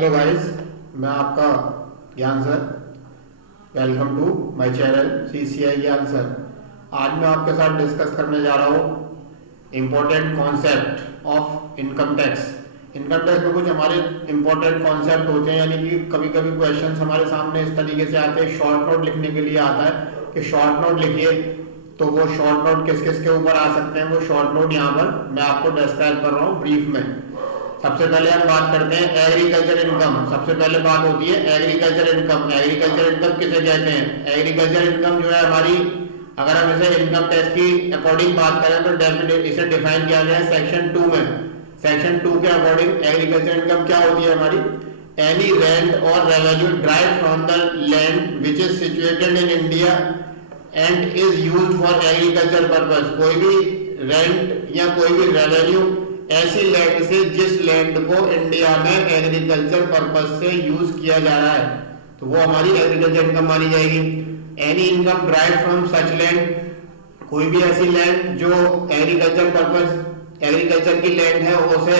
Hello guys, मैं आपका Gyan sir. Welcome to my channel CCI Gyan sir. आज मैं आपके साथ डिस्कस करने जा रहा हूँ important concept of income tax. Income tax में कुछ हमारे इम्पोर्टेंट कॉन्सेप्ट होते हैं, यानी कि कभी कभी क्वेश्चंस हमारे सामने इस तरीके से आते हैं। शॉर्ट नोट लिखने के लिए आता है कि शॉर्ट नोट लिखिए, तो वो शॉर्ट नोट किस किस के ऊपर आ सकते हैं, वो शॉर्ट नोट यहाँ पर मैं आपको डिस्क्राइब कर रहा हूँ ब्रीफ में। सबसे पहले हम बात करते हैं एग्रीकल्चर इनकम। सबसे पहले बात होती है एग्रीकल्चर इनकम। एग्रीकल्चर इनकम किसे कहते हैं? एग्रीकल्चर इनकम जो है हमारी, अगर हम इसे इनकम टैक्स की अकॉर्डिंग बात करें तो डेफिनेट इसे डिफाइन किया गया है सेक्शन 2 में। सेक्शन 2 के अकॉर्डिंग एग्रीकल्चर इनकम क्या होती है हमारी? एनी रेंट और revenue drive from the land which is situated in India and is used for agriculture purpose. कोई भी रेंट या कोई भी रेवेन्यू ऐसी लैंड से जिस लैंड को इंडिया में एग्रीकल्चर पर्पस से यूज किया जा रहा है, तो वो हमारी एग्रीकल्चर इनकम मानी जाएगी। Any income drive from such land, कोई भी ऐसी लैंड जो एग्रीकल्चर पर्पस, एग्रीकल्चर की लैंड है, उसे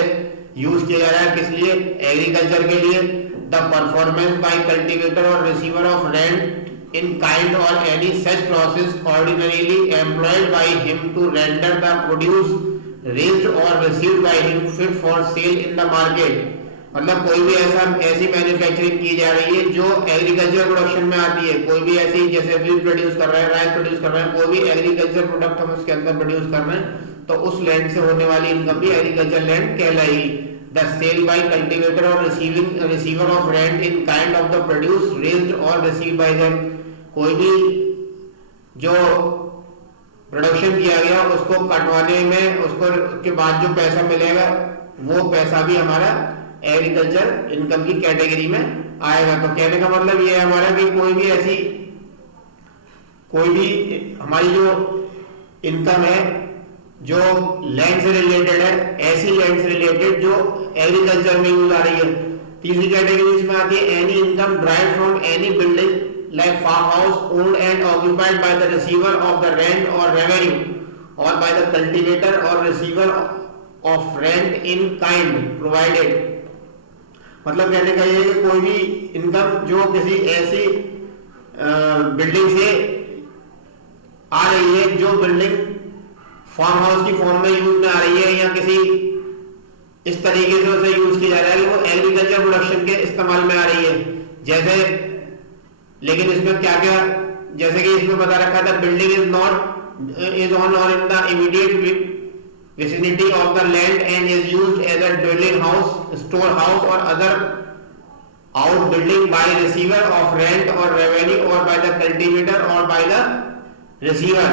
यूज किया जा रहा है किस लिए? एग्रीकल्चर के लिए। The performance by cultivator or receiver of rent in kind or any such process ordinarily employed by him to render the produce raised or received by him fit for sale in the market। मतलब कोई भी ऐसी manufacturing की जा रही है जो agriculture production में आती है। कोई भी ऐसी, जैसे व्हीट प्रोड्यूस कर रहे हैं, राइस प्रोड्यूस कर रहे हैं, कोई भी एग्रीकल्चर प्रोडक्ट हम उसके अंदर प्रोड्यूस कर रहे हैं, तो उस लैंड से होने वाली इनकम भी एग्रीकल्चर लैंड कहलाएगी। The sale by cultivator or receiver of rent in kind of the produce raised or received by them. कोई भी जो प्रोडक्शन किया गया उसको कटवाने में, उसको के बाद जो पैसा मिलेगा वो पैसा भी हमारा एग्रीकल्चर इनकम की कैटेगरी में आएगा। तो कहने का मतलब ये है हमारा कि कोई भी हमारी जो इनकम है जो लैंड से रिलेटेड है, ऐसी लैंड से रिलेटेड जो एग्रीकल्चर में यूज आ रही है। तीसरी कैटेगरी इसमें आती है any income drive from any building like farmhouse owned and occupied by the receiver of the rent or revenue or by the cultivator or receiver of rent in kind provided। मतलब कहने का ये कि कोई भी इनकम जो किसी ऐसी बिल्डिंग से आ रही है जो बिल्डिंग फार्म हाउस की फॉर्म में यूज में आ रही है, या किसी इस तरीके से उसे यूज किया जा रहा है कि वो एग्रीकल्चर प्रोडक्शन के इस्तेमाल में आ रही है। जैसे, लेकिन इसमें क्या क्या, जैसे कि इसमें बता रखा था बिल्डिंग इज ऑन और in the immediate vicinity of the land and is used as a dwelling house, store house or other outbuilding by receiver of rent or revenue or by the cultivator or by the receiver.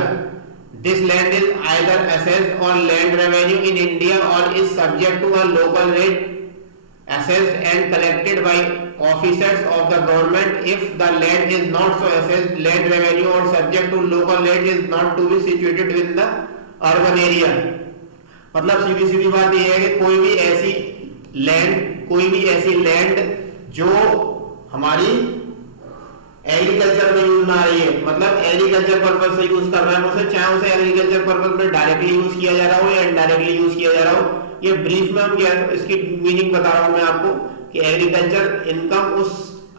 This land is either assessed on land revenue in India or is subject to a local rate assessed and collected by officers of the government. If the land is not so assessed, land revenue or subject to local rate is not to be situated within the urban area। मतलब सीधी सीधी बात यह है कि कोई भी ऐसी land जो हमारी एग्रीकल्चर में यूज में आ रही है, मतलब एग्रीकल्चर पर्पज से यूज कर रहे हैं उसे, चाहे उसे एग्रीकल्चर पर्पज में डायरेक्टली यूज किया जा रहा हो या इनडायरेक्टली यूज किया जा रहा हो। ये ब्रीफ में हम इसकी मीनिंग बता रहा हूं मैं आपको कि एग्रीकल्चर इनकम उस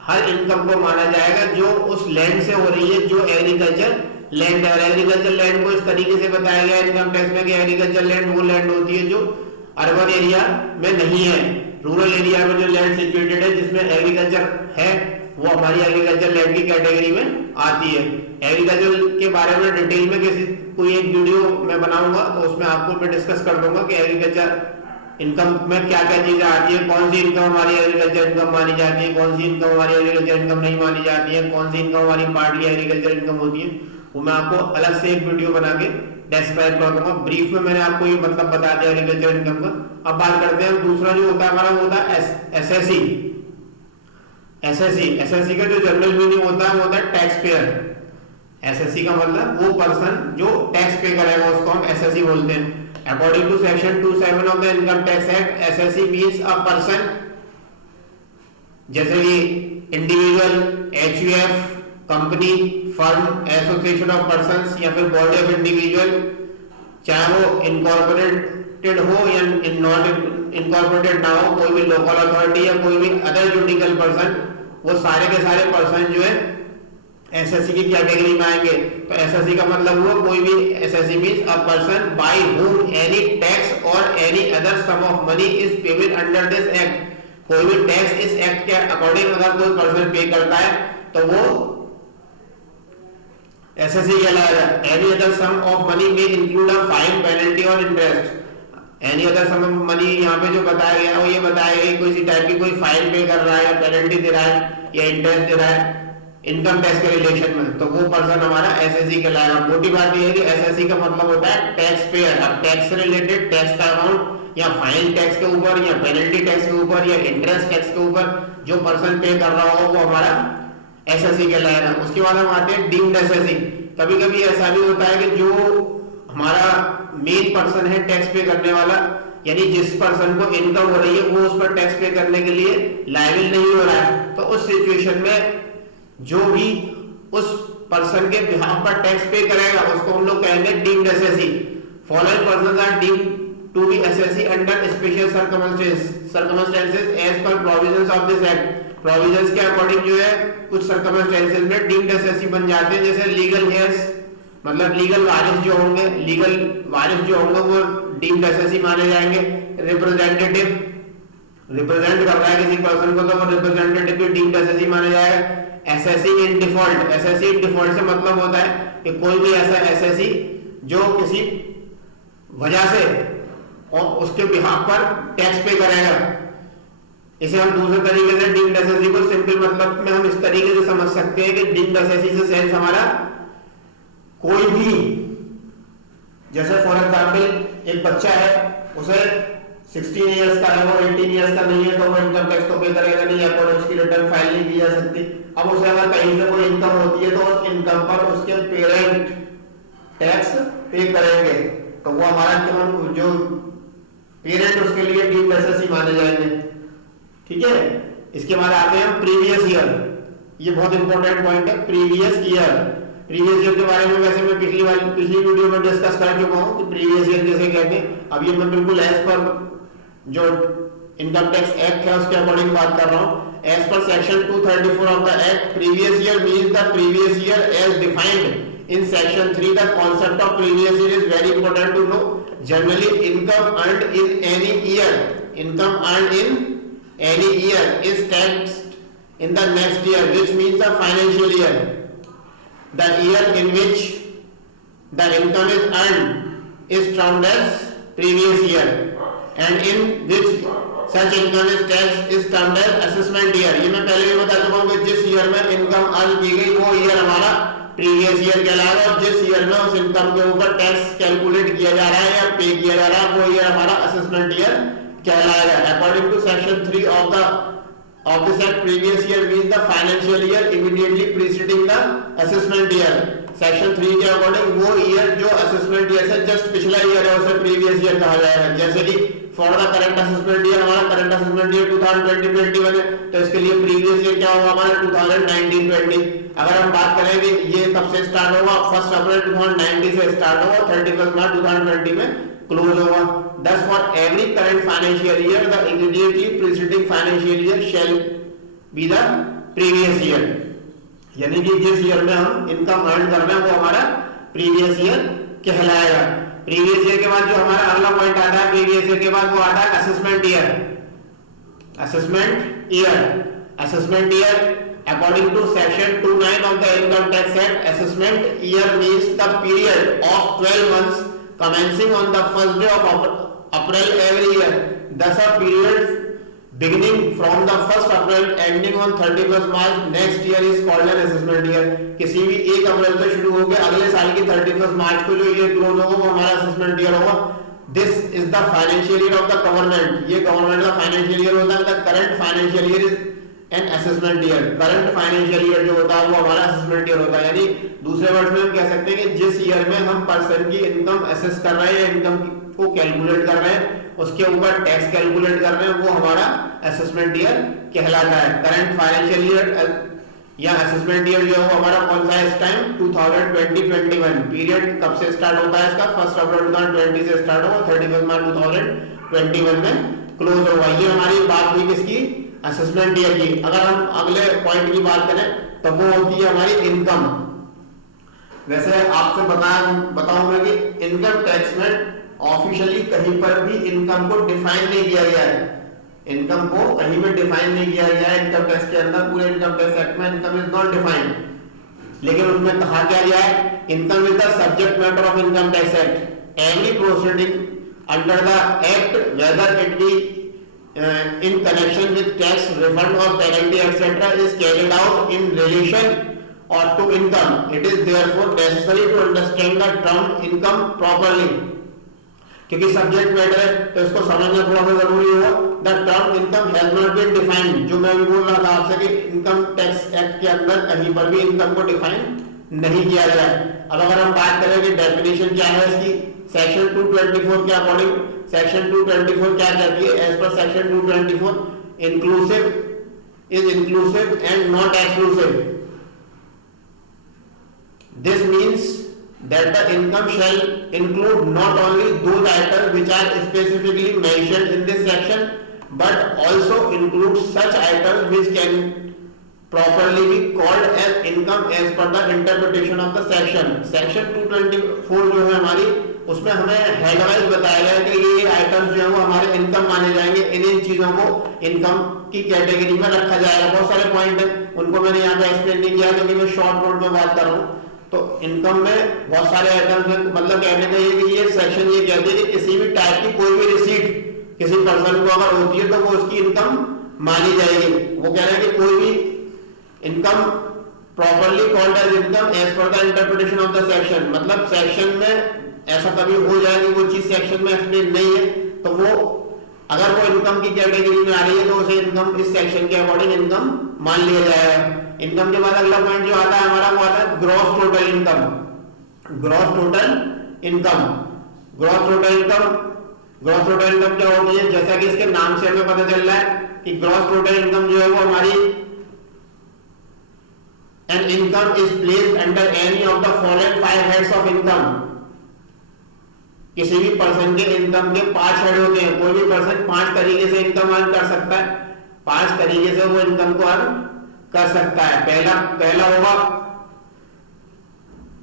हर इनकम को माना जाएगा जो उस लैंड से हो रही है जो एग्रीकल्चर लैंड है। और एग्रीकल्चर लैंड को इस तरीके से बताया गया इनकम टैक्स में कि एग्रीकल्चर लैंड वो लैंड होती है जो अर्बन एरिया में नहीं है। रूरल एरिया में जो लैंड सिचुएटेड है जिसमें एग्रीकल्चर है, वो हमारी एग्रीकल्चर लैंड की कैटेगरी में आती है। एग्रीकल्चर के बारे में डिटेल में कोई एक वीडियो मैं बनाऊंगा, तो उसमें आपको मैं डिस्कस कर दूंगा कि एग्रीकल्चर इनकम में क्या क्या चीजें आती है, कौन सी इनकम हमारी एग्रीकल्चर इनकम मानी जाती है, कौन सी इनकम हमारी एग्रीकल्चर इनकम नहीं मानी जाती है, कौन सी इनकम हमारी पार्टली एग्रीकल्चर इनकम होती है, वो मैं आपको अलग से एक वीडियो बना के डिस्क्राइब कर दूंगा। ब्रीफ में मैंने आपको ये मतलब बता दिया एग्रीकल्चर इनकम का। अब बात करते हैं दूसरा जो होता है हमारा, वो होता है एसएससी। एसएससी का जो जनरल मीनिंग होता है वो होता है टैक्स पेयर। एसएससी का मतलब वो पर्सन जो टैक्स पे करेगा, उसको हम एसएससी बोलते हैं। According to section 27 of the income tax act, SSC means a person, जैसे कि individual, HUF, company, firm, association of persons या फिर बॉडी ऑफ इंडिविजुअल, चाहे वो इनकॉर्पोरेट इनकॉर्पोरेटेड हो या नॉट इनकॉर्पोरेटेड ना हो, कोई भी लोकल अथॉरिटी या कोई भी अदर जुडिकल पर्सन, वो सारे के सारे पर्सन जो है एसएससी की कैटेगरी में आएंगे। तो एसएससी का मतलब हुआ कोई भी, SSC means a person by whom any tax or any other sum of money is payable under this act। कोई भी टैक्स इस एक्ट के अकॉर्डिंग अगर कोई पर्सन पे करता है तो वो एसएससी कहलाएगा। Any other sum of money may include a fine, penalty or interest. Any other sum of money यहाँ पे जो बताया गया वो ये बताया गया कोई सी टाइप की कोई फाइन पे कर रहा है या पेनल्टी दे रहा है या इंटरेस्ट दे रहा है इनकम टैक्स के रिलेशन में, तो वो पर्सन हमारा एसएससी कहलाएगा। मोटी बात यह है कि एसएससी का मतलब होता है टैक्स पेयर। अब टैक्स से रिलेटेड टैक्स का अमाउंट या फाइन टैक्स के ऊपर या पेनल्टी टैक्स के ऊपर या इंटरेस्ट टैक्स के ऊपर जो पर्सन पे कर रहा हो वो हमारा एसएससी कहलाएगा। उसके बाद हम आते हैं डीम्ड एसएससी। कभी कभी ऐसा भी होता है कि जो हमारा मेन पर्सन है टैक्स पे करने वाला, यानी जिस पर्सन को इनकम हो रही है वो उस पर टैक्स पे करने के लिए लायबिल नहीं हो रहा है, तो उस सिचुएशन में जो भी उस पर्सन के बिहाफ पर टैक्स पे करेगा उसको हम लोग कहेंगे deemed SSC. Following persons are deemed to be SSC under special circumstances as per provisions of this act. Provisions के अकॉर्डिंग जो है कुछ सर्कमस्टेंसेस में डीम्ड एसएससी बन जाते हैं, जैसे लीगल हेयर्स, मतलब लीगल वारिस जो होंगे वो डीम्ड एसएससी माने जाएंगे। रिप्रेजेंटेटिव रिप्रेजेंट कर रहा है किसी पर्सन को तो वो रिप्रेजेंटेटिव भी डीम्ड एसएससी माने जाएगा। Assessee in default, assessee in default से मतलब होता है कि कोई भी ऐसा एसएससी जो किसी वजह से और उसके बिहाफ पर टैक्स पे करेगा, इसे हम दूसरे तरीके से डीम्ड एसएससी को सिंपल मतलब में हम इस तरीके से समझ सकते हैं कि डीम्ड एसएससी से सेंस हमारा कोई भी, जैसे फॉर एग्जांपल एक बच्चा है उसे 16 इयर्स का है वो 18 इयर्स का नहीं है तो वो इनकम टैक्स तो पे करेगा नहीं, या कोई उसकी रिटर्न फाइल नहीं की जा सकती। अब उसे अगर कहीं से कोई इनकम होती है तो उस इनकम पर उसके पेरेंट टैक्स पे करेंगे, तो वो हमारा जो पेरेंट उसके लिए डीम्ड एसएससी माने जाएंगे। ठीक है, इसके बाद आते हैं प्रीवियस ईयर। ये बहुत इंपॉर्टेंट पॉइंट है, प्रीवियस ईयर। प्रीवियस ईयर के बारे में वैसे मैं पिछली वीडियो में डिस्कस कर चुका हूं कि प्रीवियस ईयर जैसे कहते हैं। अब ये मैं बिल्कुल एज पर जो इनकम टैक्स एक्ट है उसके अकॉर्डिंग बात कर रहा हूं। As per section 234 of the act, previous year means the previous year as defined in section 3। The concept of previous year is very important to know. Generally income earned in any year, income earned in any year is taxed in the next year, which means the financial year. The year in which the income is earned is termed as previous year, and in which such income is taxed is termed as assessment year। ये मैं पहले भी बता चुका हूँ कि जिस year में इनकम अर्न की गई वो ईयर हमारा प्रीवियस ईयर कहलाएगा, और जिस ईयर में उस इनकम के ऊपर टैक्स कैलकुलेट किया जा रहा है या पे किया जा रहा है वो ईयर हमारा असेसमेंट ईयर कहलाएगा। According to section 3 of this act, previous year means the financial year immediately preceding the assessment year। Section 3 के अकॉर्डिंग वो ईयर जो असेसमेंट ईयर से जस्ट पिछला ईयर है उसे प्रीवियस ईयर कहा जाएगा। जैसे कि for the current assessment year, हमारा करंट असेसमेंट ईयर 2020-21 है तो इसके लिए प्रीवियस ईयर क्या होगा हमारा 2019-20। अगर हम बात करें कि ये कब से स्टार्ट होगा, 1 अप्रैल 2019 से स्टार्ट होगा, 31 मार्च 2020 में क्लोज होगा। Thus for every current financial year the immediately preceding financial year shall be the previous year। यानी कि जिस ईयर में हम इनकम अर्न कर रहे हैं वो हमारा प्रीवियस ईयर कहलाएगा। प्रीवियस ईयर के बाद जो हमारा अगला पॉइंट आता है, प्रीवियस ईयर के बाद वो आता है assessment year. Assessment year, assessment year according to section 29 of the income tax act, assessment year means the period of 12 months commencing on the first day of April every year। Thus a period beginning from the 1st April ending on 31st March next year is called an assessment year। किसी भी 1 अप्रैल से शुरू होकर अगले साल की 31st मार्च को जो ईयर क्लोज होगा वो हमारा असेसमेंट ईयर होगा। This is the financial year of the government। ये गवर्नमेंट का फाइनेंशियल ईयर होता है। The current financial year is an assessment year। Current financial year जो होता है वो हमारा असेसमेंट ईयर होता है। यानी दूसरे वर्ड में हम कह सकते हैं कि जिस ईयर में हम पर्सन की इनकम असेस कर रहे हैं या इनकम को कैलकुलेट कर रहे हैं उसके ऊपर टैक्स कैलकुलेट कर रहे हैं वो हमारा असेसमेंट ईयर कहलाता है। करंट फाइनेंशियल ईयर या असेसमेंट ईयर जो है वो हमारा कौन सा है इस टाइम 2020-21 पीरियड कब से स्टार्ट होता है इसका 1 अप्रैल 2020 से स्टार्ट होगा 31 मार्च 2021 में क्लोज होगा। ये हमारी बात हुई किसकी असेसमेंट ईयर की। अगर हम अगले पॉइंट की बात करें तो वो होती है हमारी इनकम। वैसे आपसे बताऊं मैं कि इनकम टैक्स में ऑफिशियली कहीं पर भी इनकम को डिफाइन नहीं किया गया है। इनकम को कहीं भी डिफाइन नहीं किया गया है इनकम टैक्स के अंदर। पूरे इनकम टैक्स एक्ट में इनकम इज नॉट डिफाइंड, लेकिन उसमें कहा क्या गया है income is the subject matter of income tax act. Any proceeding under the act whether it be in connection with tax refund or penalty etc is carried out in relation or to income. It is therefore necessary to understand the term income properly. क्योंकि subject matter है तो इसको समझना थोड़ा सा जरूरी होगा। The term income has not been defined, जो मैं भी बोल रहा था आपसे कि इनकम टैक्स एक्ट के अंदर कहीं पर भी इनकम को डिफाइन नहीं किया गया है। अब अगर हम बात करें कि डेफिनेशन क्या है इसकी, सेक्शन 224 के अकॉर्डिंग सेक्शन 224 क्या कहती है, as per section 224 inclusive is inclusive and not exclusive. This means that the income shall include not only those items which are specifically mentioned in this section but also include such items which can properly be called as income as per the interpretation of the section. Section 224 जो है हमारी उसमें हमें head wise बताया गया है कि ये आइटम्स जो है वो हमारे इनकम माने जाएंगे। इन चीजों को इनकम की कैटेगरी में रखा जाएगा। बहुत सारे पॉइंट है उनको मैंने यहाँ पे एक्सप्लेन नहीं किया क्योंकि मैं शॉर्ट नोट में बात कर रहा हूँ। तो इनकम में बहुत सारे आइटम्स हैं, मतलब कहने का ये कि ये सेक्शन ये कहते हैं कि किसी भी टाइप की कोई भी रिसीट किसी पर्सन को अगर होती है तो वो उसकी इनकम मानी जाएगी। वो कह रहे हैं कि कोई भी income properly called as income as per the interpretation of the section. मतलब सेक्शन में ऐसा कभी हो जाए कि वो चीज सेक्शन में एक्सप्लेन नहीं है तो वो अगर वो इनकम की कैटेगरी में आ रही है तो उसे इनकम इस सेक्शन के अकॉर्डिंग इनकम मान लिया जाएगा। इनकम के बाद अगला पॉइंट जो आता है हमारा वो आता है gross total income. Gross total income, gross total income, gross total income क्या होती है, जैसा कि इसके नाम से हमें पता चल रहा है कि ग्रॉस टोटल इनकम जो है वो हमारी an income is placed under any of the following 5 heads of income. किसी भी पर्सन के इनकम के 5 हेड होते हैं। कोई भी पर्सन 5 तरीके से इनकम अर्न कर सकता है, 5 तरीके से वो इनकम को अर्न कर सकता है। पहला होगा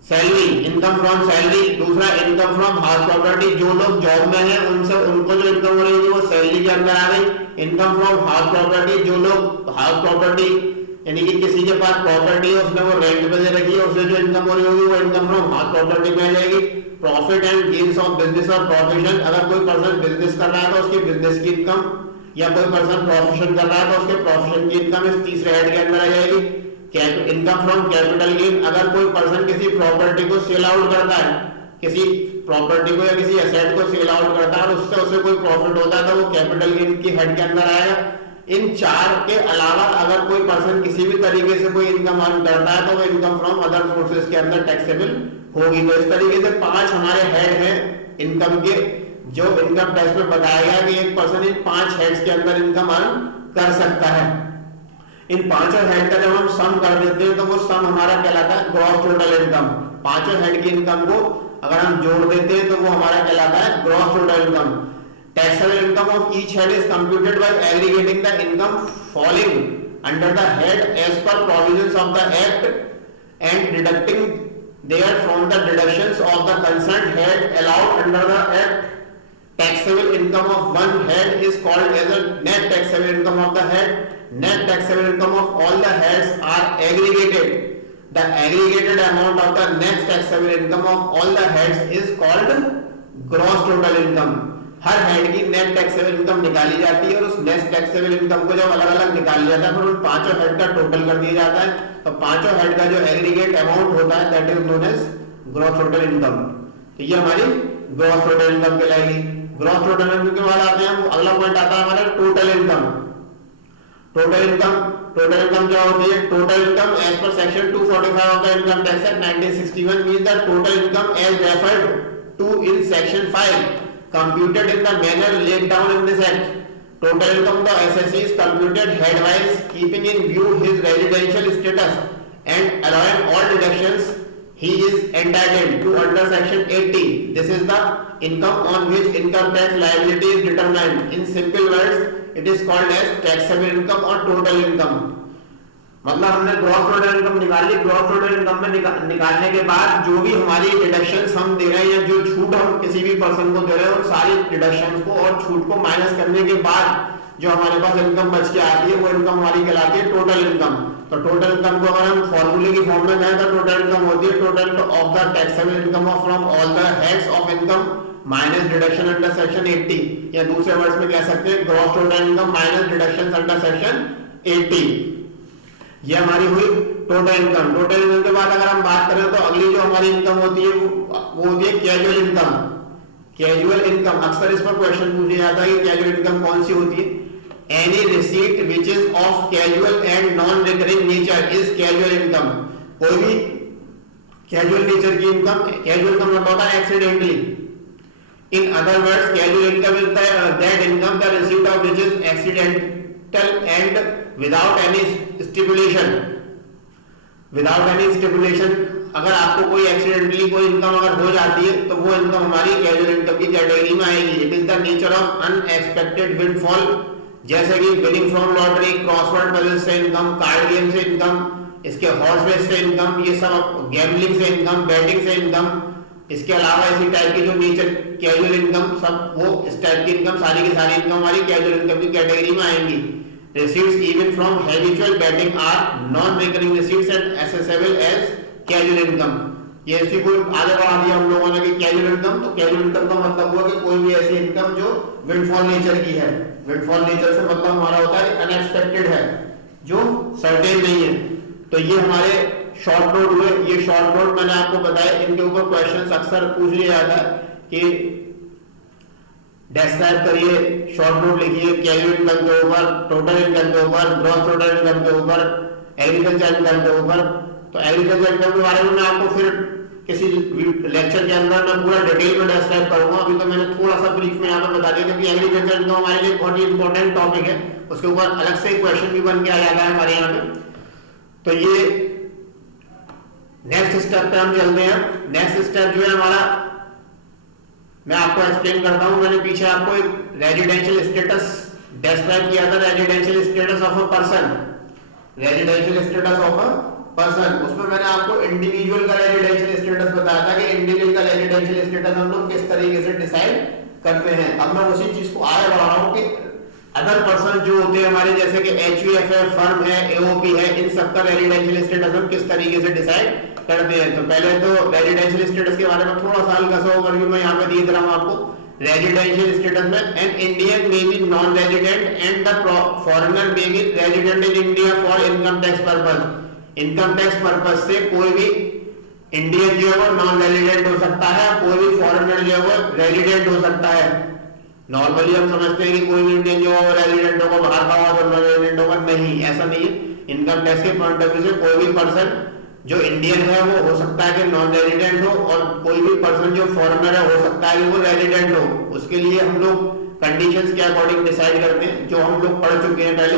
सैलरी, इनकम फ्रॉम सैलरी। दूसरा इनकम फ्रॉम हाउस प्रॉपर्टी, जो लोग जॉब में हैं उनसे उनको जो इनकम हो रही है वो सैलरी के अंदर आ गई। इनकम फ्रॉम हाउस प्रॉपर्टी, जो लोग हाउस प्रॉपर्टी यानी कि किसी के पास प्रॉपर्टी है उसने वो रेंट पे दे रखी है, उससे जो इनकम हो रही होगी वो इनकम फ्रॉम हाउस प्रॉपर्टी में आ जाएगी। Profit and gains of business और प्रोफेशन, अगर कोई पर्सन बिजनेस कर रहा है तो उसकी बिजनेस की इनकम, या कोई पर्सन प्रोफेशन कर रहा है तो उसके प्रोफेशन की इनकम इस तीसरे हेड के अंदर आ जाएगी। इनकम फ्रॉम कैपिटल गेन, अगर कोई पर्सन किसी प्रॉपर्टी को सेल आउट करता है, किसी प्रॉपर्टी को या किसी एसेट को सेल आउट करता है और उससे उसे कोई प्रॉफिट होता है तो वो कैपिटल गेन की हेड के अंदर आएगा। इन 4 के अलावा अगर कोई पर्सन किसी भी तरीके से कोई इनकम अर्न करता है तो वो इनकम फ्रॉम अदर सोर्सेज के अंदर टैक्सेबल होगी। तो इस तरीके से 5 हमारे हेड हैं इनकम के, जो इनकम टैक्स में बताया गया कि एक पर्सन इन 5 हेड्स के अंदर इनकम अर्न कर सकता है। इन 5 हेड का जब हम सम कर देते हैं तो वो सम हमारा कहलाता है ग्रॉस टोटल इनकम। 5 हेड की इनकम को अगर हम जोड़ देते हैं तो वो हमारा कहलाता है gross total income. Taxable income of each head is computed by aggregating the income falling under the head as per provisions of the Act and deducting there from the deductions of the concerned head allowed under the Act. Taxable income of one head is called as a net taxable income of the head. Net taxable income of all the heads are aggregated. The aggregated amount of the net taxable income of all the heads is called gross total income. Her head की net taxable income निकाली जाती है और उस net taxable income को जब अलग अलग निकाल जाता है फिर उन 5 हेड का टोटल कर दिया जाता है। तो 5 हेड का जो एग्रीगेट अमाउंट होता है that is known as gross total income. तो ये हमारी ग्रॉस टोटल इनकम कहलाएगी। ग्रॉस टोटल इनकम के बाद आते हैं अगला पॉइंट आता है हमारा टोटल इनकम। टोटल इनकम क्या होती है? Total income as per section 245 of the income tax act 1961 means the total income as referred to in section 5 computed in the manner laid down in this act. total income the assessee is computed headwise keeping in view his residential status and allowing all deductions he is entitled to under section 80. This is the income on which income tax liability is determined. In simple words, it is called as taxable income or total income. मतलब हमने gross total income निकाली, gross total income में निकालने के बाद जो भी हमारी डिडक्शंस हम दे रहे हैं या जो छूट हम किसी भी पर्सन को दे रहे हैं उन सारी डिडक्शंस को और छूट को माइनस करने के बाद जो हमारे पास इनकम बच के आती है वो इनकम हमारी कहलाती है टोटल इनकम। तो टोटल इनकम को अगर हम फॉर्मूले की फॉर्म में जाएं तो टोटल इनकम होती है total of the taxable income from all the heads of income minus deduction under section 80, या दूसरे वर्ड्स में कह सकते हैं gross total income minus deduction under section 80। ये हमारी हुई टोटल इनकम। टोटल इनकम के बाद अगर हम बात करें तो अगली जो हमारी इनकम होती है वो होती है कैजुअल इनकम। कैजुअल इनकम अक्सर इस पर क्वेश्चन पूछा जाता है कि कैजुअल इनकम कौन सी होती है। Any receipt which is of casual and non recurring nature is casual income. कोई भी कैजुअल नेचर की इनकम, कैजुअल इनकम मतलब होता है accidentally. In other words casual income is that income the receipt of which is accidental and without any stipulation. Without any stipulation अगर आपको कोई accidentally कोई इनकम अगर हो जाती है तो वो इनकम हमारी कैजुअल इनकम की कैटेगरी में आएगी। It is the nature of unexpected windfall, जैसे कि winning from lottery, crossword puzzle से इनकम, कार्ड गेम से इनकम, इसके हॉर्स रेस से इनकम, ये सब गैम्बलिंग से इनकम, बैटिंग से इनकम। इसके अलावा इसी टाइप की जो नेचर कैजुअल इनकम सब वो इस टाइप की इनकम सारी की सारी इनकम हमारी कैजुअल इनकम की कैटेगरी में आएंगी। Receipts even from habitual betting are non-recurring receipts and accessible as casual income। ये इसी को आगे बढ़ा दिया हम लोगों ने कि कैजुअल इनकम। तो कैजुअल इनकम का मतलब हुआ कि कोई भी ऐसी इनकम जो विंडफॉल नेचर की है। विंडफॉल नेचर से मतलब हमारा होता है अनएक्सपेक्टेड है, जो सर्टेन नहीं है। तो ये हमारे शॉर्ट नोट हुए। ये शॉर्ट नोट मैंने आपको बताया, इनके ऊपर क्वेश्चन अक्सर पूछ लिया जाता है कि डिस्क्राइब करिए, शॉर्ट नोट लिखिए कैजुअल इनकम के ऊपर, टोटल इनकम के ऊपर, ग्रॉस टोटल इनकम के ऊपर, एग्रीकल्चर इनकम के ऊपर। तो एग्रीकल्चर इनकम के बारे में मैं आपको फिर किसी लेक्चर के अंदर मैं पूरा डिटेल में डिस्क्राइब करूंगा। अभी तो मैंने थोड़ा सा ब्रीफ में यहाँ पे बता दिया क्योंकि एग्रीकल्चर इनकम हमारे लिए बहुत ही इंपॉर्टेंट टॉपिक है, उसके ऊपर अलग से क्वेश्चन भी बन के आ जाता है हमारे यहाँ पे। तो ये नेक्स्ट स्टेप पे हम चलते हैं। नेक्स्ट स्टेप जो है हमारा, मैं आपको एक्सप्लेन करता हूं। मैंने पीछे आपको एक रेजिडेंशियल स्टेटस डिस्क्राइब किया था, residential status of a person, residential status of a person. उसमें मैंने आपको इंडिविजुअल का रेजिडेंशियल स्टेटस बताया था कि इंडिविजुअल का रेजिडेंशियल स्टेटस हम लोग किस तरीके से डिसाइड करते हैं। अब मैं उसी चीज को आगे बढ़ा रहा हूं कि अदर पर्सन जो होते हैं हमारे, जैसे कि एचयूएफ है, फर्म है, एओपी है, इन सबका रेजिडेंशियल स्टेटस हम किस तरीके से डिसाइड करते हैं। तो पहले तो रेजिडेंशियल स्टेटस के बारे में थोड़ा सा हल्का सा ओवरव्यू मैं यहाँ पे दिए दे रहा हूँ आपको। रेजिडेंशियल स्टेटस में an Indian may be non resident and the foreigner may be resident in India for income tax purpose. Income tax purpose से कोई भी इंडियन जो है वो नॉन रेजिडेंट हो सकता है, कोई भी फॉरेनर जो है वो रेजिडेंट हो सकता है। नॉर्मली हम समझते हैं कि कोई भी इंडियन जो रेजिडेंट होगा, बाहर का होगा तो नॉन रेजिडेंट होगा, नहीं, ऐसा नहीं है। इनकम टैक्स के पॉइंट ऑफ व्यू से कोई भी पर्सन जो इंडियन है वो हो सकता है कि नॉन रेजिडेंट हो, और कोई भी पर्सन जो फॉरेनर है हो सकता है कि वो रेजिडेंट हो। उसके लिए हम लोग कंडीशंस के अकॉर्डिंग डिसाइड करते हैं, जो हम लोग पढ़ चुके हैं पहले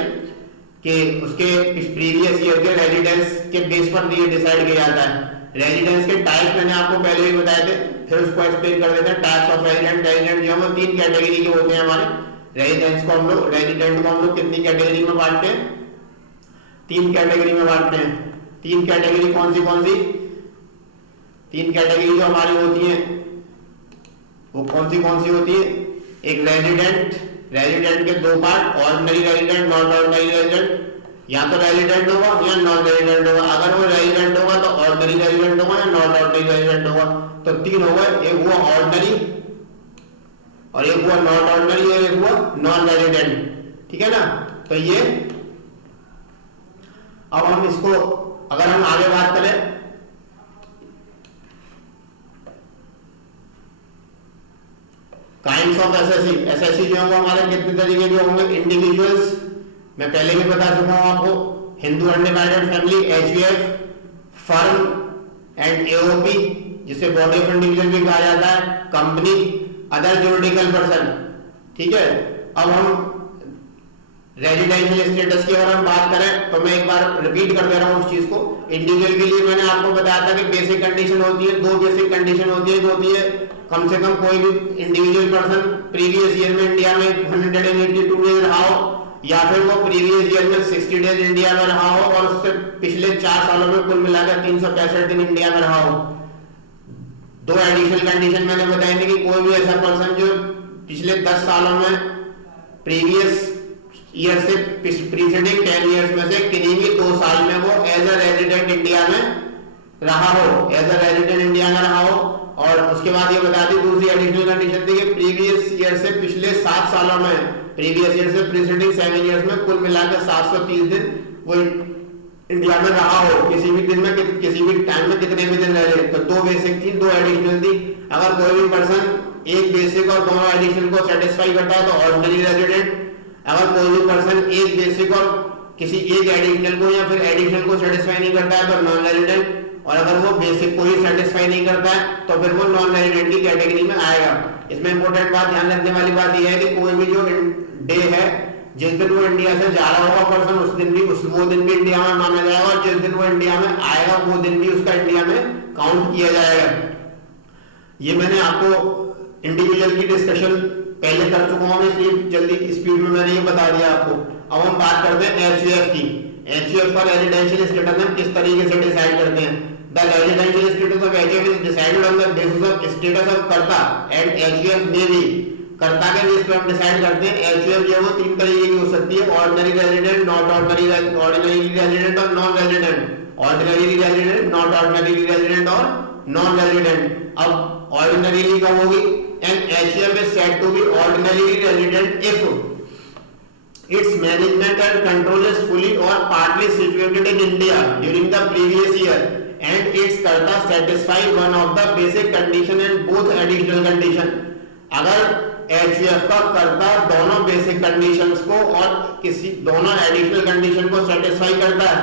कि उसके प्रीवियस ईयर के रेजिडेंस के बेस पर ये डिसाइड किया जाता है। रेजिडेंस के टाइप मैंने आपको पहले ही बताए थे, फिर उसको एक्सप्लेन कर देते हैं। टाइप्स ऑफ रेजिडेंट, रेजिडेंट जो है वो 3 कैटेगरी के होते हैं हमारे। रेजिडेंस को हम लोग, रेजिडेंट को हम लोग कितनी कैटेगरी में बांटते हैं? 3 कैटेगरी में बांटते हैं। 3 कैटेगरी कौन सी 3 कैटेगरी जो हमारी होती है वो कौन सी होती है? एक रेजिडेंट के 2 part, ordinary resident, non ordinary resident. या तो रेजिडेंट होगा या नॉन रेजिडेंट होगा। अगर वो रेजिडेंट होगा तो ऑर्डिनरी रेजिडेंट होगा या नॉन ऑर्डिनरी रेजिडेंट होगा। तो 3 हो गए, एक हुआ ऑर्डिनरी और एक हुआ नॉन ऑर्डिनरी और एक हुआ नॉन रेजिडेंट। ठीक है ना? तो ये अब हम इसको अगर हम आगे बात करें, काइंड्स ऑफ एसएससी जो होंगे हमारे कितने तरीके के होंगे? इंडिविजुअल्स, मैं पहले भी बता चुका हूं आपको, Hindu undivided family, HUF, firm and AOP जिसे बॉडी ऑफ इंडिविजुअल भी कहा जाता है, कंपनी, अदर ज्यूरिडिकल पर्सन। ठीक है, अब हम रेजिडेंशियल स्टेटस की अगर हम बात करें तो मैं एक बार रिपीट कर दे रहा हूँ उस चीज को। इंडिविजुअल के लिए मैंने आपको बताया था कि बेसिक कंडीशन होती है, दो बेसिक कंडीशन होती है। एक होती है कम से कम कोई भी इंडिविजुअल पर्सन प्रीवियस ईयर में इंडिया में 182 डेज रहा हो, या फिर वो प्रीवियस ईयर में 60 डेज इंडिया में रहा हो और उससे पिछले 4 सालों में कुल मिलाकर 365 दिन इंडिया में रहा हो। दो एडिशनल कंडीशन मैंने बताई थी कि कोई भी ऐसा पर्सन जो पिछले 10 सालों में प्रीवियस ईयर से प्रीसीडिंग 10 ईयर्स में से किन्हीं भी 2 साल में वो एज अ रेजिडेंट इंडिया में रहा हो, एज अ रेजिडेंट इंडिया में रहा हो। और उसके बाद ये बता दी दूसरी एडिशनल कंडीशन थी कि प्रीवियस ईयर से पिछले 7 सालों में, प्रीवियस ईयर से प्रीसीडिंग 7 ईयर्स में कुल मिलाकर 730 दिन वो इंडिया में रहा हो, किसी भी दिन में किसी भी टाइम में कितने भी दिन रहे। तो दो बेसिक थी, दो एडिशनल थी। अगर कोई भी पर्सन एक बेसिक और दोनों एडिशनल को सेटिस्फाई करता है तो ऑर्डिनरी रेजिडेंट। अगर कोई भी पर्सन एक बेसिक और किसी एक एडिशनल को या फिर एडिशनल को सेटिस्फाई नहीं करता है तो नॉन रेजिडेंट। और अगर वो बेसिक को ही सेटिस्फाई नहीं करता है तो फिर वो नॉन रेजिडेंट की कैटेगरी में आएगा। इसमें इंपॉर्टेंट बात ध्यान रखने वाली बात यह है कि कोई भी जो डे है जिस दिन वो इंडिया से जा रहा होगा पर्सन, उस दिन भी वो दिन भी इंडिया में माना जाएगा, और जिस दिन वो इंडिया में आएगा वो दिन भी उसका इंडिया में काउंट किया जाएगा। ये मैंने आपको इंडिविजुअल की डिस्कशन पहले कर चुका हूं, इसलिए जल्दी स्पीड में मैंने ये बता दिया आपको। अब हम बात करते हैं एचयूएफ की। एचयूएफ का रेजिडेंशियल स्टेटस हम किस तरीके से डिसाइड करते हैं। The residential status of HUF is decided on the basis of status of कर्ता एंड एचयूएफ में भी कर्ता के बेस पर हम डिसाइड करते हैं। एचयूएफ जो है वो 3 तरीके की हो सकती है, ordinary resident, not ordinary resident और non resident. Ordinary resident, not ordinary resident और नॉन रेजिडेंट। अब ऑर्डिनरी कब होगी? An HUF is said to be ordinarily resident if its management and control is fully or partly situated in India during the previous year and its कर्ता satisfy one of the basic condition and both additional condition। अगर HUF का कर्ता दोनों basic conditions को और किसी दोनों additional condition को सेटिस्फाई करता है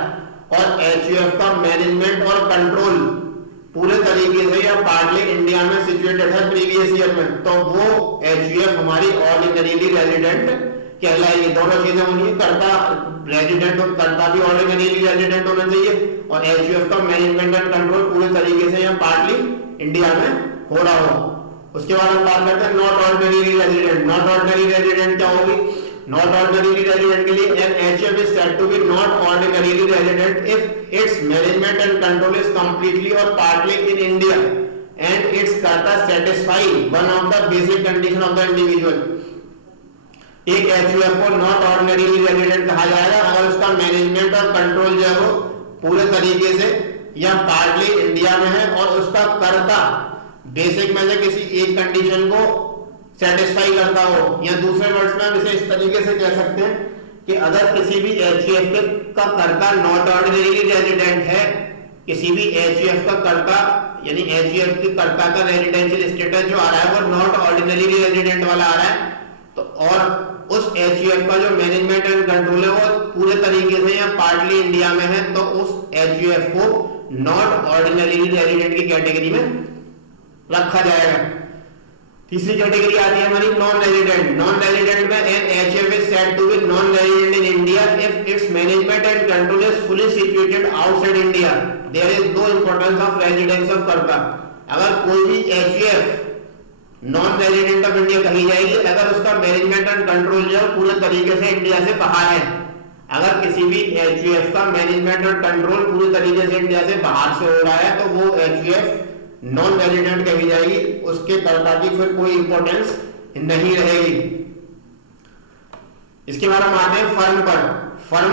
और HUF का मैनेजमेंट और कंट्रोल पूरे तरीके से या पार्टली इंडिया में सिचुएटेड है प्रीवियस ईयर में, तो वो एचयूएफ हमारी ऑर्डिनरीली रेजिडेंट कहलाएगी। दोनों चीजें होनी है, कर्ता रेजिडेंट और कर्ता भी ऑर्डिनरीली रेजिडेंट होना चाहिए, और एचयूएफ का मैनेजमेंट एंड कंट्रोल पूरे तरीके से या पार्टली इंडिया में हो रहा हो। उसके बाद हम बात करते हैं not ordinary resident. Not ordinary resident क्या होगी? नॉट ऑर्डिनरी रेजिडेंट के लिए an HUF is said to be not ordinarily resident if its management and control is completely or partly in India and its karta satisfy one of the basic condition of the individual. एक HUF को not ordinarily resident कहा जाएगा अगर उसका management और control जो है वो पूरे तरीके से या पार्टली इंडिया में है और उसका कर्ता बेसिक में से किसी एक कंडीशन को सेटिस्फाई करता हो। या दूसरे वर्ड्स में हम इसे इस तरीके से कह सकते हैं कि अगर किसी भी एचयूएफ का कर्ता नॉट ऑर्डिनरी रेजिडेंट है, किसी भी एचयूएफ का कर्ता यानी एचयूएफ के कर्ता का रेजिडेंशियल स्टेटस जो आ रहा है वो नॉट ऑर्डिनरी रेजिडेंट वाला आ रहा है, तो और उस एचयूएफ का जो मैनेजमेंट एंड कंट्रोल है वो पूरे तरीके से या पार्टली इंडिया में है, तो उस एचयूएफ को नॉट ऑर्डिनरी रेजिडेंट की कैटेगरी में रखा जाएगा। तीसरी कैटेगरी आती है हमारी नॉन रेजिडेंट। नॉन रेजिडेंट में an HUF is said to be non resident in India if its management and control is fully situated outside India. There is no importance of residence of karta. अगर कोई भी HUF non resident of India कही जाएगी अगर उसका management and control जो पूरे तरीके से इंडिया से बाहर है। अगर किसी भी एचयूएफ का मैनेजमेंट और कंट्रोल पूरे तरीके से इंडिया से बाहर से हो रहा है तो वो एचयूएफ नॉन रेजिडेंट कही जाएगी, उसके कर्ता की फिर कोई इंपॉर्टेंस नहीं रहेगी। इसके बाद हम आते हैं फर्म पर। फर्म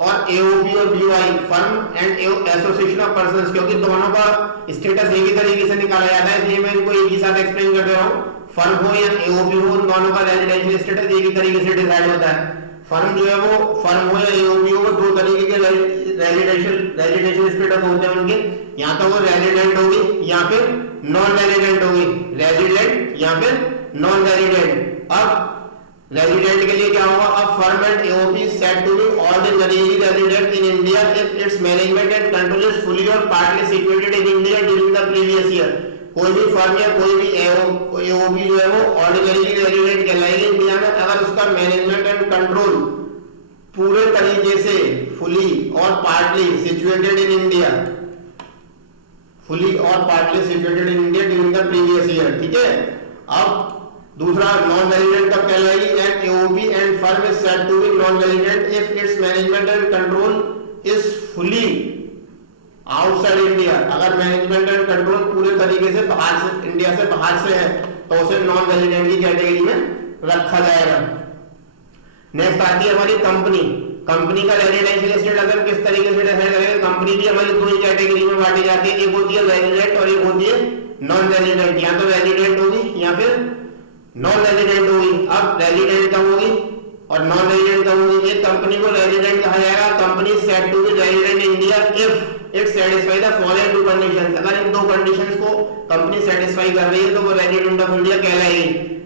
और एओबी और BOI, firm and association of persons, क्योंकि दोनों का स्टेटस एक ही तरीके से निकाला जाता है इसलिए मैं इनको एक ही साथ एक्सप्लेन कर रहा हूं। फर्म हो या एओबी हो, उन दोनों का रेजिडेंशियल स्टेटस एक ही तरीके से डिसाइड होता है। फर्म जो है वो फर्म हो या एओबी हो, दो तरीके के रेजिडेंशियल स्टेटस होते हैं उनके, या तो वो रेजिडेंट होगी या फिर नॉन रेजिडेंट होगी, रेजिडेंट या फिर नॉन रेजिडेंट। अब रेजिडेंट के लिए क्या होगा? अब firm and AOB said to be ordinarily resident in India if its management and control is fully or partly situated in India during the previous year. कोई भी फर्म या कोई भी एओबी जो है वो ऑर्डिनरीली रेजिडेंट कहलाएगी इंडिया में अगर उसका मैनेजमेंट एंड कंट्रोल पूरे तरीके से fully or partly situated in India, fully or partly situated in India during the previous year. ठीक है, अब दूसरा नॉन रेजिडेंट कब कहलाएगी, and AOP and firm is said to be non resident if its management and control is fully outside India. अगर management and control पूरे तरीके से बाहर से, इंडिया से बाहर से है, तो उसे नॉन रेजिडेंट की कैटेगरी में रखा जाएगा। नेक्स्ट आती है हमारी कंपनी। कंपनी का रेजिडेंशियल स्टेट अगर किस तरीके से डिसाइड करेंगे, कंपनी भी हमारी दो ही कैटेगरी में बांटी जाती है, एक होती है रेजिडेंट और एक होती है नॉन रेजिडेंट। या तो रेजिडेंट होगी या फिर नॉन रेजिडेंट होगी। अब रेजिडेंट कब होगी और नॉन रेजिडेंट कब होगी। एक कंपनी को रेजिडेंट कहा जाएगा, company said to be resident in India if it satisfy the following two conditions. अगर इन दो कंडीशंस को कंपनी सेटिस्फाई कर रही है तो वो रेजिडेंट ऑफ इंडिया कहलाएगी।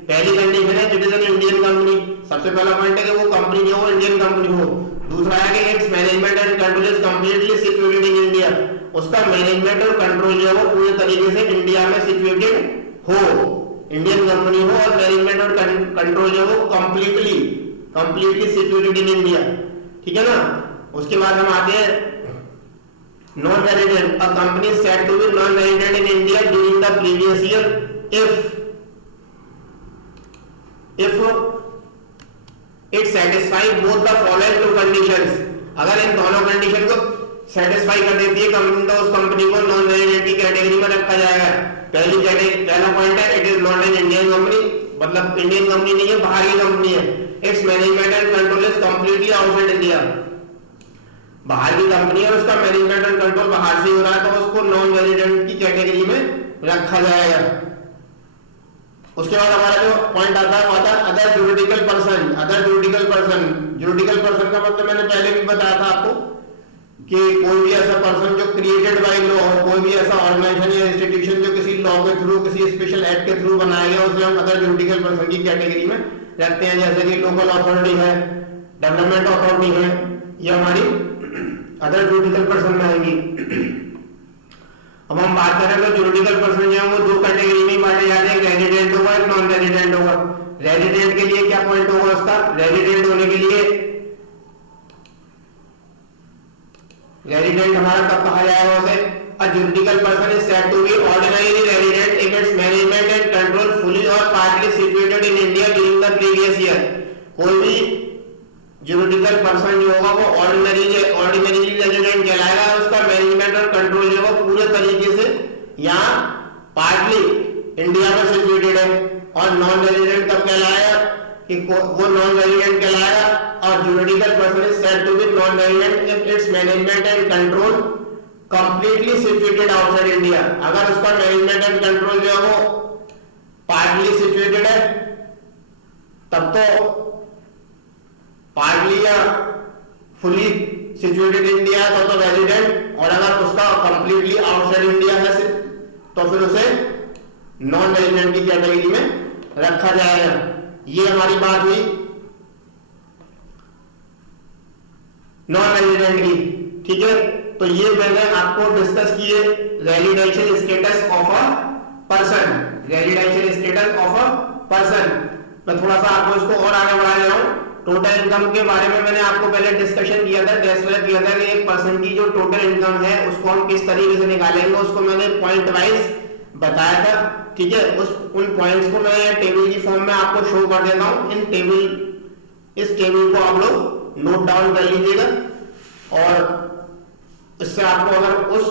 पहली कंडीशन है it is an Indian company, सबसे पहला पॉइंट है कि वो कंपनी जो हो इंडियन कंपनी हो। दूसरा है कि it's management and control is completely situated in India, उसका मैनेजमेंट और कंट्रोल जो है वो पूरे तरीके से इंडिया में सिचुएटेड हो, इंडियन कंपनी हो और मैनेजमेंट और कंट्रोल जो है वो कंप्लीटली सिचुएटेड इन इंडिया। ठीक है ना। उसके बाद हम आते हैं non resident. A company said to be non resident in India during the previous year if it satisfy both the following two conditions. अगर इन दोनों कंडीशन को सेटिस्फाई कर देती है कंपनी, तो उस कंपनी को नॉन रेजिडेंट की कैटेगरी में रखा जाएगा। पहला पॉइंट है it is not an Indian company, मतलब इंडियन कंपनी नहीं है, बाहर की कंपनी है। It's management and control is completely outside India, बाहर की कंपनी है, उसका मैनेजमेंट एंड कंट्रोल बाहर से हो रहा है, तो उसको नॉन रेजिडेंट की कैटेगरी में रखा जाएगा। उसके बाद हमारा जो पॉइंट आता है वो आता है other juridical person. Other juridical person का मतलब मैंने पहले भी बताया था आपको कि कोई भी ऐसा पर्सन जो क्रिएटेड बाय लॉ हो, कोई भी ऐसा ऑर्गेनाइजेशन या इंस्टीट्यूशन जो किसी लॉ के थ्रू, किसी स्पेशल एक्ट के थ्रू बनाया गया, उसे हम अदर जुरिडिकल पर्सन की कैटेगरी में रखते हैं। जैसे कि लोकल अथॉरिटी है, डेवलपमेंट अथॉरिटी है, ये हमारी अदर जुरिडिकल पर्सन में आएंगी। अब हम बात करें तो जुरिडिकल पर्सन जो है वो दो कैटेगरी में बांटे जाते हैं, रेजिडेंट होगा, एक नॉन रेजिडेंट होगा। रेजिडेंट के लिए क्या पॉइंट होगा उसका, रेजिडेंट होने के लिए रेजिडेंट हमारा कब कहा जाएगा उसे, a juridical person is said to be ordinary resident if its management and control fully or partly situated in India during the previous year. कोई भी जुरिडिकल पर्सन जो होगा वो ऑर्डिनरी रेजिडेंट कहलाएगा, उसका मैनेजमेंट और कंट्रोल जो है वो पूरे तरीके से या पार्टली इंडिया में सिचुएटेड है। और नॉन रेजिडेंट कब कहलाएगा कि वो नॉन रेजिडेंट कहलाएगा। और juridical person is said to be non resident if its management and control completely situated outside India. अगर उसका मैनेजमेंट एंड कंट्रोल जो है वो पार्टली सिचुएटेड है तब तो पार्टली या फुली सिचुएटेड इंडिया तो रेजिडेंट, और अगर उसका कंप्लीटली आउटसाइड इंडिया है तो फिर उसे नॉन रेजिडेंट की कैटेगरी में रखा जाएगा। ये हमारी बात हुई नॉन रेजिडेंट की। ठीक है, तो ये मैंने आपको डिस्कस किए residential status of a person, residential status of a person. मैं थोड़ा सा आपको इसको और आगे बढ़ा दे रहा हूं। टोटल इनकम के बारे में मैंने आपको पहले डिस्कशन किया था, डिस्कस किया था कि एक पर्सन की जो टोटल इनकम है उसको हम किस तरीके से निकालेंगे, उसको मैंने पॉइंट वाइज बताया था। ठीक है, उन पॉइंट्स को मैं टेबल की फॉर्म में आपको शो कर देता हूं। इस टेबल को आप लोग नोट डाउन कर लीजिएगा, और इससे आपको अगर उस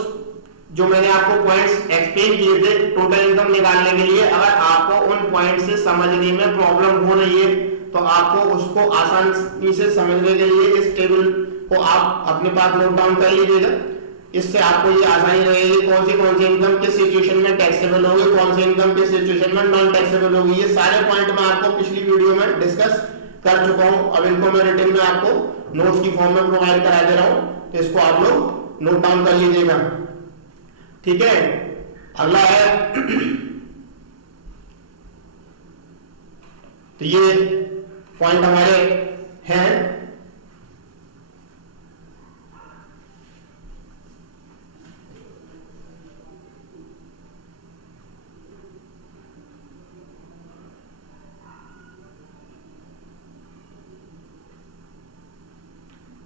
जो मैंने आपको पॉइंट्स एक्सप्लेन किए थे टोटल इनकम निकालने के लिए, अगर आपको उन पॉइंट से समझने में प्रॉब्लम हो रही है तो आपको उसको आसानी से समझने के लिए इस टेबल को आप अपने पास नोट डाउन कर लीजिएगा। इससे आपको ये आसानी रहेगी कौन सी इनकम किस सिचुएशन में टैक्सेबल होगी, कौन सी इनकम किस सिचुएशन में नॉन टैक्सेबल होगी। ये सारे पॉइंट मैं आपको पिछली वीडियो में डिस्कस कर चुका हूं। अब इनको मैं रिटन में आपको नोट्स की फॉर्म में प्रोवाइड करा दे रहा हूं, तो इसको आप लोग नोट डाउन कर लीजिएगा। ठीक है, अगला है तो ये पॉइंट हमारे हैं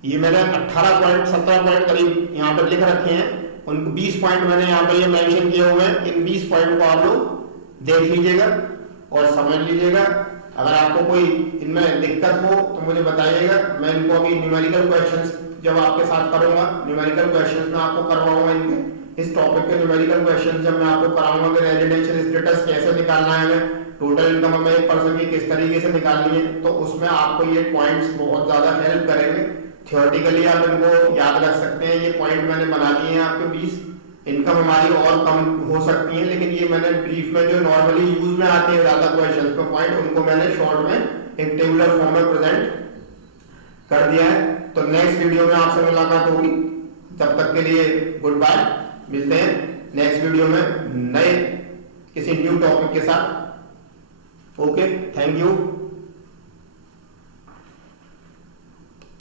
ये मैंने 18 पॉइंट 17 पॉइंट करीब यहाँ पर लिख रखे हैं, उनको 20 पॉइंट मैंने यहाँ पर ये मेंशन किए हुए हैं। इन 20 पॉइंट को आप लोग देख लीजिएगा और समझ लीजिएगा। अगर आपको कोई इनमें दिक्कत हो तो मुझे बताइएगा, मैं इनको अभी न्यूमेरिकल क्वेश्चंस जब आपके साथ करूंगा, न्यूमेरिकल क्वेश्चंस मैं आपको करवाऊंगा इनके, इस टॉपिक के न्यूमेरिकल क्वेश्चंस जब मैं आपको कराऊंगा कि रेजिडेंशियल स्टेटस कैसे निकालना है हमें, टोटल इनकम हमें एक पर्सन की किस तरीके से निकालनी है, तो उसमें आपको ये पॉइंट्स बहुत ज्यादा हेल्प करेंगे। थियोरेटिकली आप इनको याद रख सकते हैं। ये पॉइंट मैंने बना दिए हैं आपके 20। इनकम हमारी और कम हो सकती है, लेकिन ये मैंने ब्रीफ में जो नॉर्मली यूज में आते हैं ज्यादा क्वेश्चंस में पॉइंट, उनको मैंने शॉर्ट में एक टेबुलर फॉर्म में प्रेजेंट कर दिया है। तो नेक्स्ट वीडियो में आपसे मुलाकात होगी, तब तक के लिए गुड बाय। मिलते हैं नेक्स्ट वीडियो में नए किसी न्यू टॉपिक के साथ। Okay, thank you.